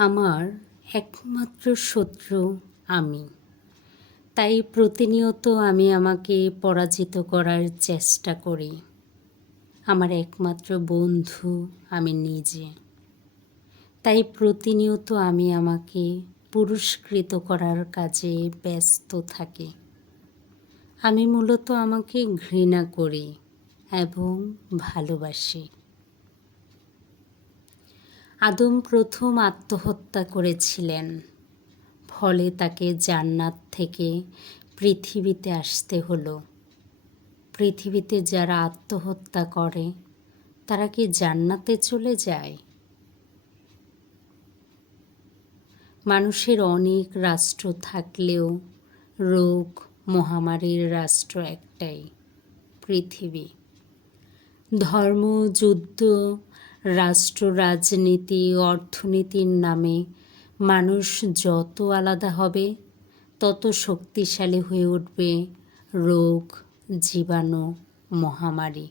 আমার একমাত্র শত্রু আমি। তাই প্রতিনিয়ত আমি আমাকে পরাজিত করার চেষ্টা করি। আমার একমাত্র বন্ধু আমি নিজে। তাই প্রতিনিয়ত আমি আমাকে পুরস্কৃত করার কাজে ব্যস্ত থাকি। আমি মূলত আমাকে ঘৃণা করি এবং ভালোবাসি। আদম প্রথম আত্মহত্যা করেছিলেন, ফলে তাকে জান্নাত থেকে পৃথিবীতে আসতে হলো। পৃথিবীতে যারা আত্মহত্যা করে তারা কি জান্নাতে চলে যায়? মানুষের অনেক রাষ্ট্র থাকলেও রোগ মহামারীর রাষ্ট্র একটাই, পৃথিবী। ধর্ম, যুদ্ধ, রাষ্ট্র, রাজনীতি, অর্থনীতির নামে মানুষ যত আলাদা হবে তত শক্তিশালী হয়ে উঠবে রোগ, জীবাণু, মহামারী।